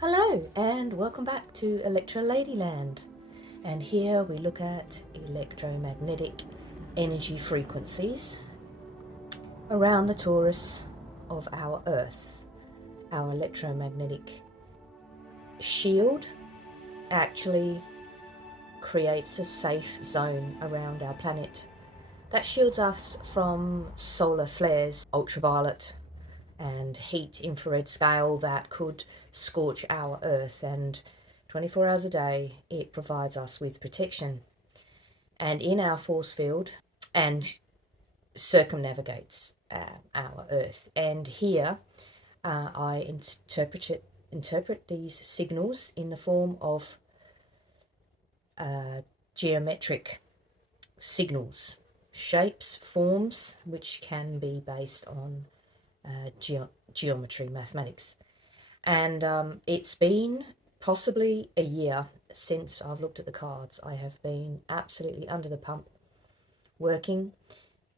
Hello and welcome back to Electro Ladyland, and here we look at electromagnetic energy frequencies around the torus of our Earth. Our electromagnetic shield actually creates a safe zone around our planet that shields us from solar flares, ultraviolet and heat infrared scale that could scorch our Earth, and 24 hours a day it provides us with protection and in our force field and circumnavigates our Earth. And here I interpret these signals in the form of geometric signals, shapes, forms, which can be based on geometry, mathematics. And it's been possibly a year since I've looked at the cards. I have been absolutely under the pump working,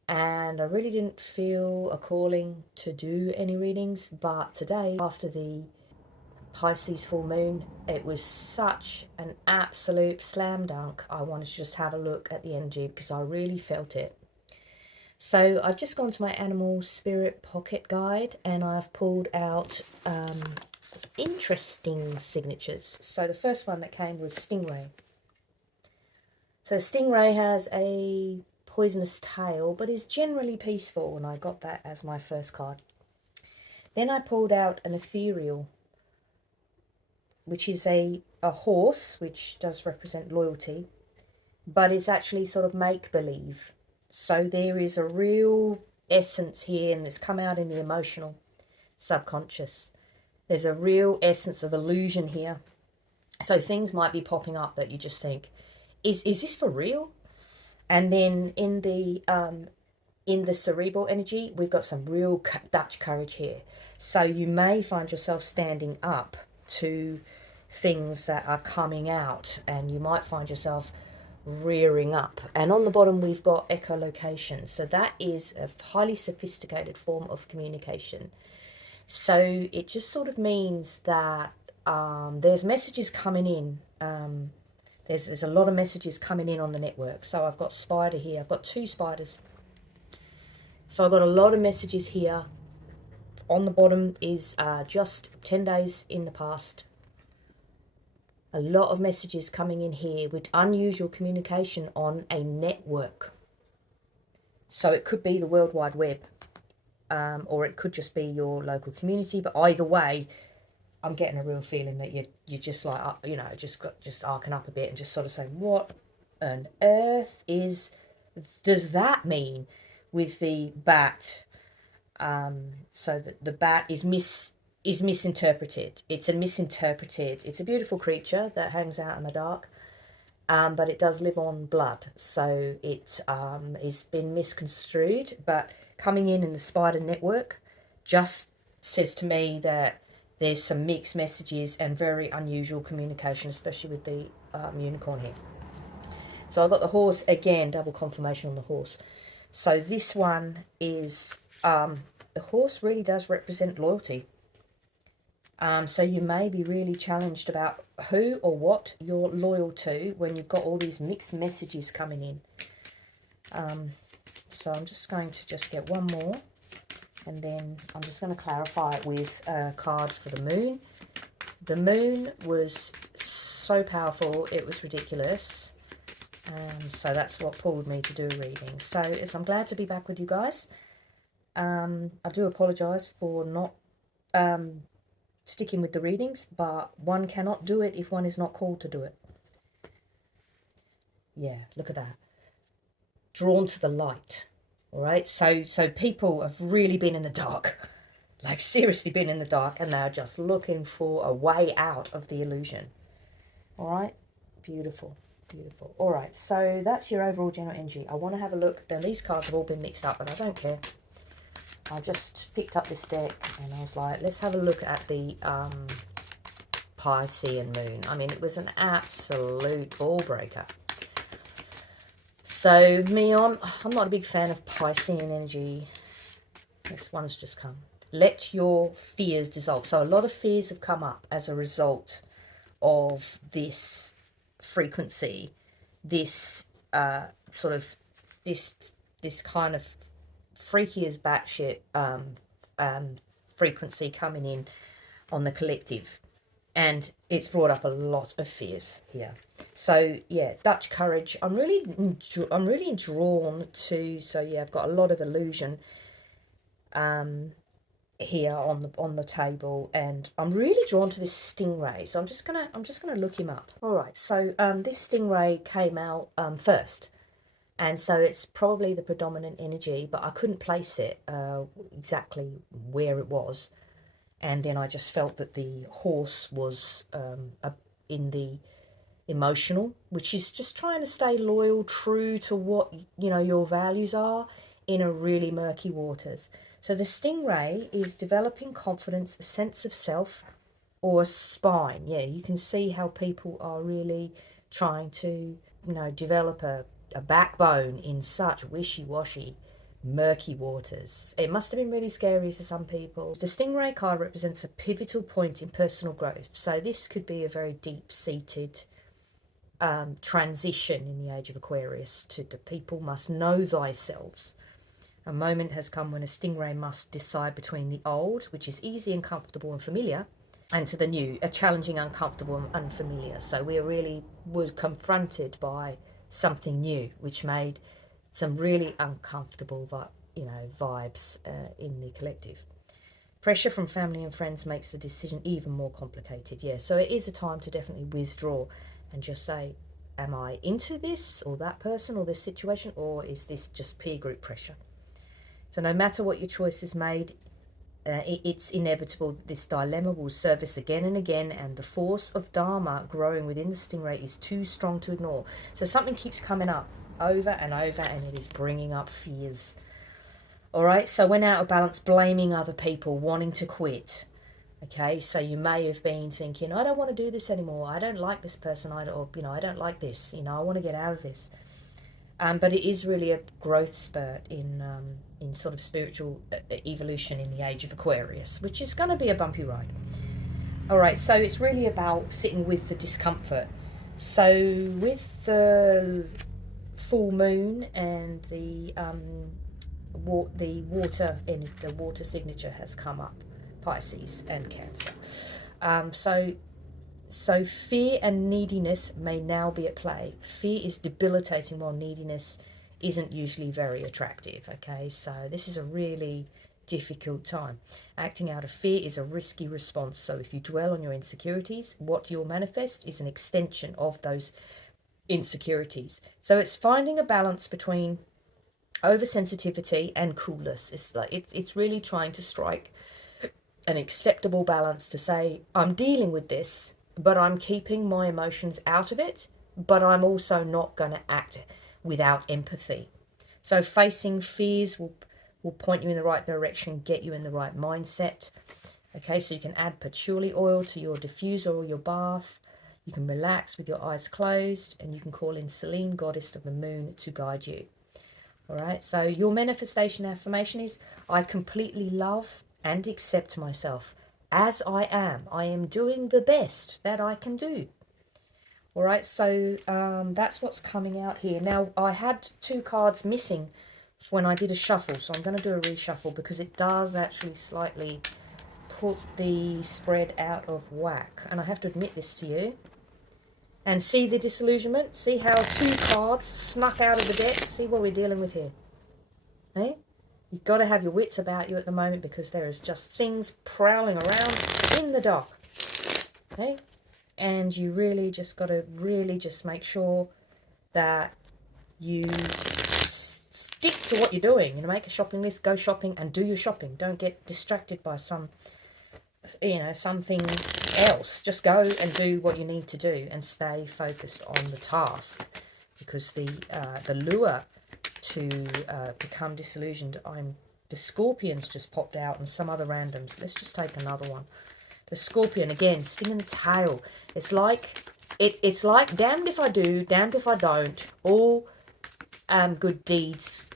and I really didn't feel a calling to do any readings, but today, after the Pisces full moon, it was such an absolute slam dunk. I wanted to just have a look at the energy because I really felt it. So I've just gone to my animal spirit pocket guide and I've pulled out interesting signatures. So the first one that came was Stingray. So Stingray has a poisonous tail but is generally peaceful, and I got that as my first card. Then I pulled out an ethereal, which is a horse, which does represent loyalty, but it's actually sort of make-believe. So there is a real essence here, and it's come out in the emotional subconscious. There's a real essence of illusion here. So things might be popping up that you just think, is this for real? And then in the cerebral energy, we've got some real Dutch courage here. So you may find yourself standing up to things that are coming out, and you might find yourself rearing up. And on the bottom we've got echolocation, so that is a highly sophisticated form of communication. So it just sort of means that there's messages coming in. There's a lot of messages coming in on the network. So I've got spider here, I've got two spiders, so I've got a lot of messages here. On the bottom is just 10 days in the past. A lot of messages coming in here with unusual communication on a network. So it could be the World Wide Web, or it could just be your local community. But either way, I'm getting a real feeling that you're just like, just arcing up a bit and just sort of saying, what on earth does that mean with the bat? So that the bat is misinterpreted. It's a beautiful creature that hangs out in the dark, but it does live on blood, so it is been misconstrued. But coming in the spider network just says to me that there's some mixed messages and very unusual communication, especially with the unicorn here. So I got the horse again, double confirmation on the horse. So this one is the horse really does represent loyalty. So you may be really challenged about who or what you're loyal to when you've got all these mixed messages coming in. So I'm just going to get one more, and then I'm just going to clarify it with a card for the moon. The moon was so powerful, it was ridiculous. So that's what pulled me to do a reading. So I'm glad to be back with you guys. I do apologise for not sticking with the readings, but one cannot do it if one is not called to do it. Yeah, look at that. Drawn to the light. All right, so people have really been in the dark, like seriously been in the dark, and they're just looking for a way out of the illusion. All right, beautiful, beautiful. All right, so that's your overall general energy. I want to have a look. Then these cards have all been mixed up, but I don't care. I just picked up this deck and I was like, let's have a look at the Piscean moon. I mean, it was an absolute ball breaker. So I'm not a big fan of Piscean energy. This one's just come. Let your fears dissolve. So a lot of fears have come up as a result of this frequency, this sort of this kind of freaky as batshit frequency coming in on the collective, and it's brought up a lot of fears here. So yeah, Dutch courage. I'm really drawn to. So yeah, I've got a lot of illusion here on the table, and I'm really drawn to this stingray. So I'm just gonna look him up. All right. So this stingray came out first. And so it's probably the predominant energy, but I couldn't place it exactly where it was. And then I just felt that the horse was in the emotional, which is just trying to stay loyal, true to what, you know, your values are in a really murky waters. So the stingray is developing confidence, a sense of self, or a spine. Yeah, you can see how people are really trying to, you know, develop a backbone in such wishy-washy, murky waters. It must have been really scary for some people. The stingray card represents a pivotal point in personal growth. So this could be a very deep-seated transition in the age of Aquarius to the people must know thyself. A moment has come when a stingray must decide between the old, which is easy and comfortable and familiar, and to the new, a challenging, uncomfortable and unfamiliar. So we were confronted by something new, which made some really uncomfortable, vibes in the collective. Pressure from family and friends makes the decision even more complicated. Yeah, so it is a time to definitely withdraw and just say, am I into this or that person or this situation, or is this just peer group pressure? So no matter what your choice is made, it's inevitable that this dilemma will surface again and again, and the force of Dharma growing within the stingray is too strong to ignore. So something keeps coming up over and over, and it is bringing up fears. All right, so when out of balance, blaming other people, wanting to quit. Okay, so you may have been thinking, I don't want to do this anymore. I don't like this person. I don't like this. I want to get out of this. But it is really a growth spurt in sort of spiritual evolution in the age of Aquarius, which is going to be a bumpy ride. All right, so it's really about sitting with the discomfort. So with the full moon and the water signature has come up, Pisces and Cancer. So fear and neediness may now be at play. Fear is debilitating while neediness isn't usually very attractive, okay? So this is a really difficult time. Acting out of fear is a risky response. So if you dwell on your insecurities, what you'll manifest is an extension of those insecurities. So it's finding a balance between oversensitivity and coolness. It's really trying to strike an acceptable balance to say, I'm dealing with this, but I'm keeping my emotions out of it, but I'm also not going to act without empathy. So facing fears will point you in the right direction, get you in the right mindset. Okay, so you can add patchouli oil to your diffuser or your bath. You can relax with your eyes closed, and you can call in Selene, goddess of the moon, to guide you. All right, so your manifestation affirmation is, I completely love and accept myself as I am. I am doing the best that I can do. All right, so that's what's coming out here. Now, I had 2 cards missing when I did a shuffle, so I'm going to do a reshuffle because it does actually slightly put the spread out of whack. And I have to admit this to you. And see the disillusionment? See how 2 cards snuck out of the deck? See what we're dealing with here? Hey? You've got to have your wits about you at the moment, because there is just things prowling around in the dark. Okay? And you really just got to just make sure that you stick to what you're doing. Make a shopping list, go shopping and do your shopping. Don't get distracted by something else. Just go and do what you need to do and stay focused on the task, because the lure to become disillusioned. The scorpions just popped out and some other randoms. Let's just take another one. The scorpion, again, stinging the tail. It's like damned if I do, damned if I don't. All good deeds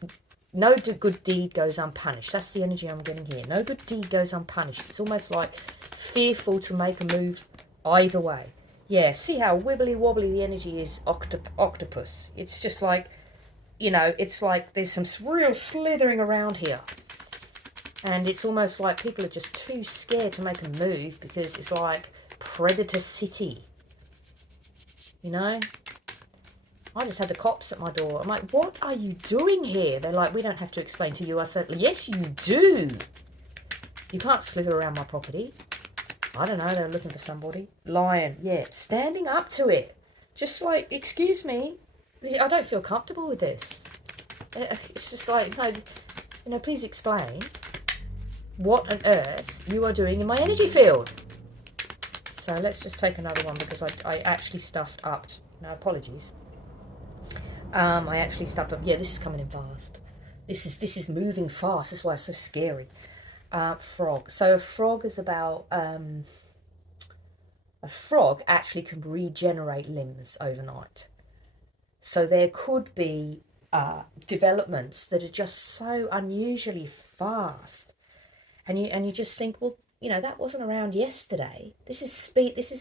no good deed goes unpunished. That's the energy I'm getting here. No good deed goes unpunished. It's almost like fearful to make a move either way. Yeah, see how wibbly wobbly the energy is, octopus. It's just like, you know, it's like there's some real slithering around here. And it's almost like people are just too scared to make a move because it's like Predator City. You know? I just had the cops at my door. I'm like, what are you doing here? They're like, we don't have to explain to you. I said, yes, you do. You can't slither around my property. I don't know. They're looking for somebody. Lion. Yeah, standing up to it. Just like, excuse me. I don't feel comfortable with this. It's just like, no, please explain what on earth you are doing in my energy field. So let's just take another one because I actually stuffed up. No, apologies. I actually stuffed up. Yeah, this is coming in fast. This is moving fast. That's why it's so scary. Frog. So a frog is about a frog actually can regenerate limbs overnight. So there could be developments that are just so unusually fast, and you just think, well, you know, that wasn't around yesterday. This is speed. This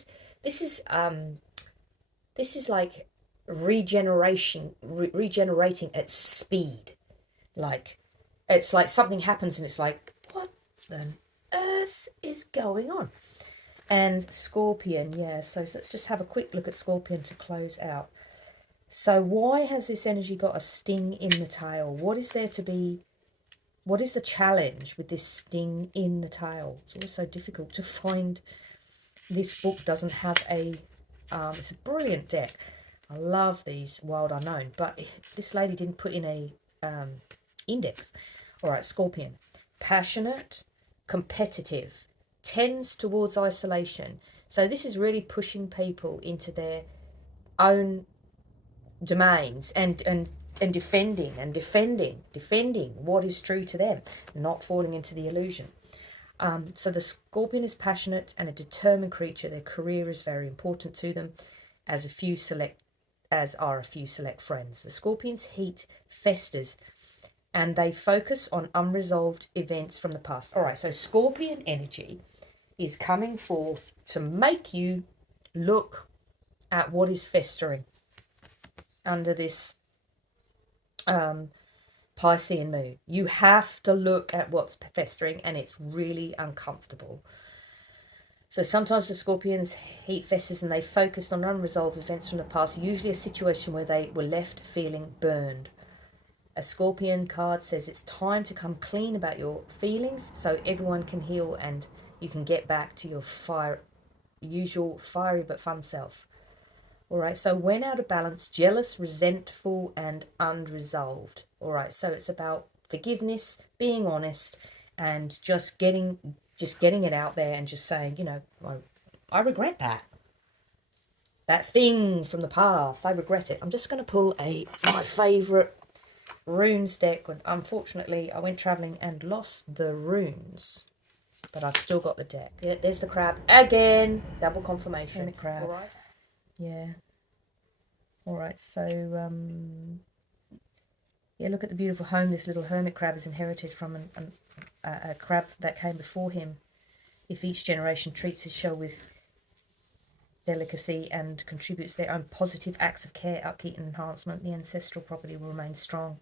is like regenerating at speed. Like it's like something happens and it's like, what the earth is going on? And Scorpion, yeah. So let's just have a quick look at Scorpion to close out. So why has this energy got a sting in the tail? What is there to be? What is the challenge with this sting in the tail? It's always so difficult to find. This book doesn't have a... it's a brilliant deck. I love these Wild Unknown. But this lady didn't put in a index. All right, Scorpion. Passionate, competitive, tends towards isolation. So this is really pushing people into their own domains and defending what is true to them, not falling into the illusion. So the Scorpion is passionate and a determined creature. Their career is very important to them, as are a few select friends. The Scorpion's heat festers and they focus on unresolved events from the past. All right, so Scorpion energy is coming forth to make you look at what is festering under this Piscean moon. You have to look at what's festering, and it's really uncomfortable. So sometimes the Scorpion's heat festers and they focused on unresolved events from the past, usually a situation where they were left feeling burned. A Scorpion card says it's time to come clean about your feelings so everyone can heal and you can get back to your usual fiery but fun self. All right, so when out of balance, jealous, resentful, and unresolved. All right, so it's about forgiveness, being honest, and just getting it out there and just saying, you know, I regret that. That thing from the past, I regret it. I'm just going to pull my favourite runes deck. Unfortunately, I went travelling and lost the runes, but I've still got the deck. Yeah, there's the crab again. Double confirmation. And the crab. All right. Yeah. All right, so, yeah, look at the beautiful home this little hermit crab is inherited from a crab that came before him. If each generation treats his shell with delicacy and contributes their own positive acts of care, upkeep and enhancement, the ancestral property will remain strong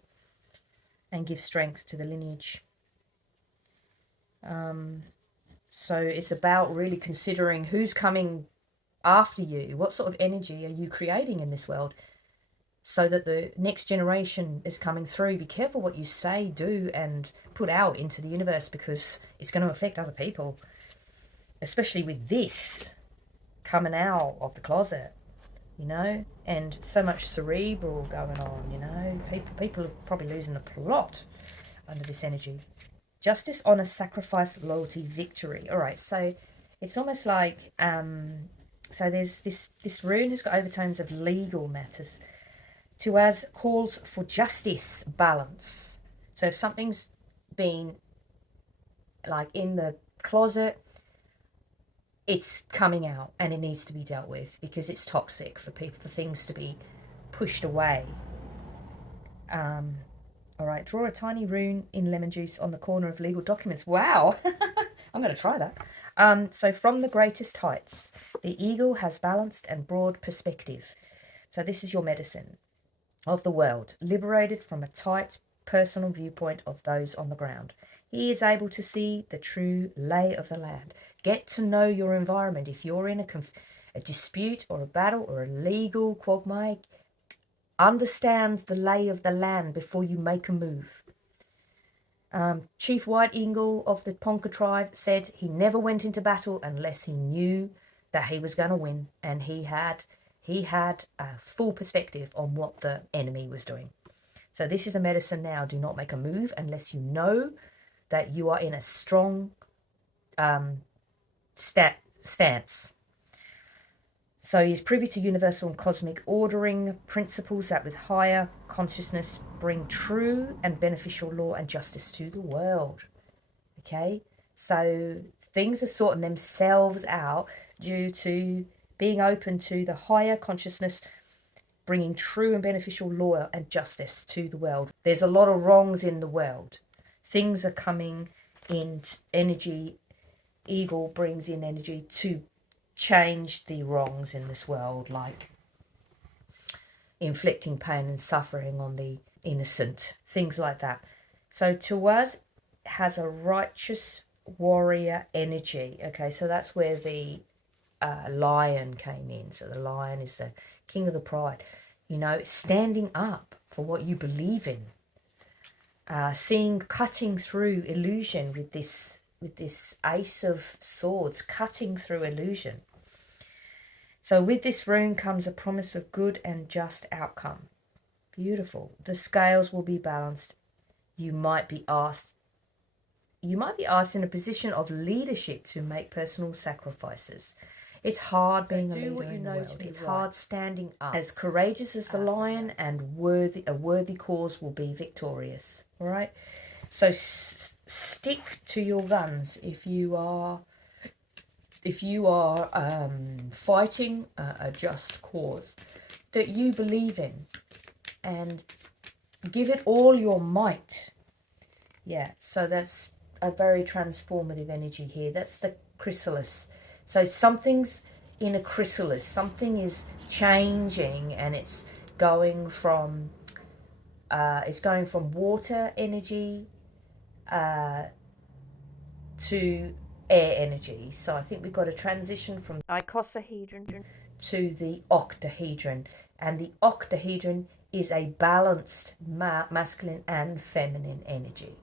and give strength to the lineage. So it's about really considering who's coming after you. What sort of energy are you creating in this world so that the next generation is coming through? Be careful what you say, do, and put out into the universe, because it's going to affect other people, especially with this coming out of the closet, you know, and so much cerebral going on, you know. People are probably losing the plot under this energy. Justice, honor, sacrifice, loyalty, victory. All right, so it's almost like so there's this rune has got overtones of legal matters. Tuaz calls for justice, balance. So if something's been like in the closet, it's coming out and it needs to be dealt with, because it's toxic for people, for things to be pushed away. All right, draw a tiny rune in lemon juice on the corner of legal documents. Wow, I'm going to try that. So from the greatest heights, the eagle has balanced and broad perspective. So this is your medicine of the world, liberated from a tight personal viewpoint of those on the ground. He is able to see the true lay of the land. Get to know your environment. If you're in a dispute or a battle or a legal quagmire, understand the lay of the land before you make a move. Chief White Eagle of the Ponca tribe said he never went into battle unless he knew that he was going to win, and he had a full perspective on what the enemy was doing. So this is a medicine now. Do not make a move unless you know that you are in a strong stance. So he is privy to universal and cosmic ordering principles that with higher consciousness bring true and beneficial law and justice to the world. Okay, so things are sorting themselves out due to being open to the higher consciousness bringing true and beneficial law and justice to the world. There's a lot of wrongs in the world. Things are coming in energy. Eagle brings in energy to change the wrongs in this world, like inflicting pain and suffering on the innocent, things like that. So to us, has a righteous warrior energy. Okay, so that's where the lion came in. So the lion is the king of the pride, you know, standing up for what you believe in, cutting through illusion with this ace of swords, cutting through illusion. So with this rune comes a promise of good and just outcome. Beautiful. The scales will be balanced. You might be asked in a position of leadership to make personal sacrifices. It's hard being a leader in the world. It's hard standing up. As courageous as the lion and a worthy cause will be victorious. All right? So stick to your guns if you are fighting a just cause that you believe in, and give it all your might. Yeah, so that's a very transformative energy here. That's the chrysalis. So something's in a chrysalis. Something is changing, and it's going from water energy to air energy. So I think we've got a transition from Icosahedron to the Octahedron, and the Octahedron is a balanced masculine and feminine energy.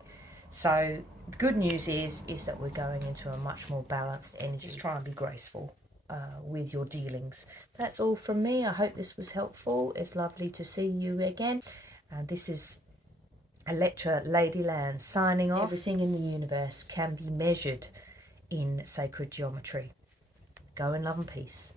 So the good news is that we're going into a much more balanced energy. Just try and be graceful with your dealings. That's all from me. I hope this was helpful. It's lovely to see you again. This is Electra Ladyland signing off. Everything in the universe can be measured in sacred geometry. Go in love and peace.